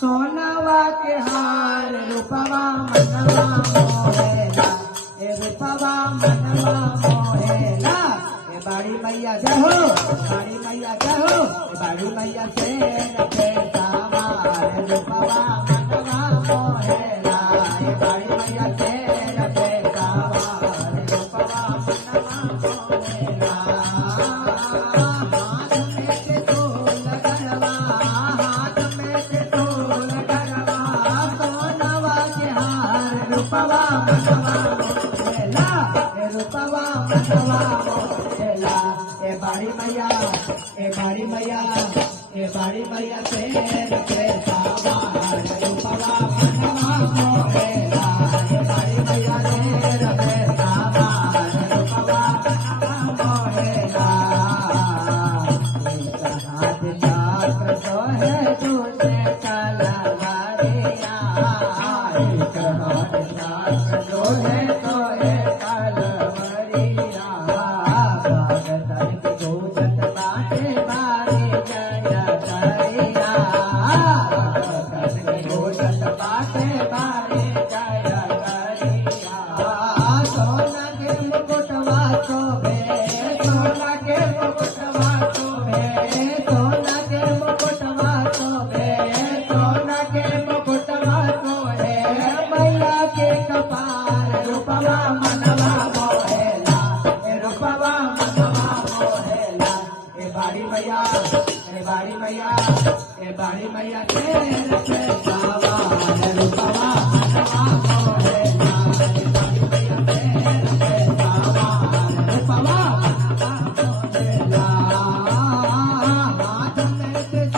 सोनवा के हार रूपवा मनवा मोहेला ए रूपवा मनवा मोहेला ए बाड़ी मैया जय हो बाड़ी मैया जय हो बाड़ी मैया से रखे सावार रूपवा मनवा मोहेला ए बाड़ी मैया से रखे सावार रूपवा मनवा मोहेला रूपवा मनवा मोहेला ए रूपवा मनवा मोहेला ए बाड़ी मैया ए बाड़ी मैया ए बाड़ी मैया से रखे सावार रूपवा मनवा मोहेला ए बाड़ी मैया से रखे सावार रूपवा मनवा मोहेला हाथ चाक तो है तुझे कलवरिया जो है तो है कलवरिया भगतन की गोजत बाटे बारी जय करिया भगतन की गोजत बाटे बारी जय करिया सोना के मुकुटवा शोभे सोना के मुकुटवा शोभे सोना के मुकुटवा शोभे सोना के मुकुटवा शोभे मैया के कपार रूपवा मनवा मोहेला ए रूपवा मनवा मोहेला ए बाड़ी मैया ए बाड़ी मैया ए बाड़ी मैया के रखे सावार रूपवा मनवा मोहेला ए बाड़ी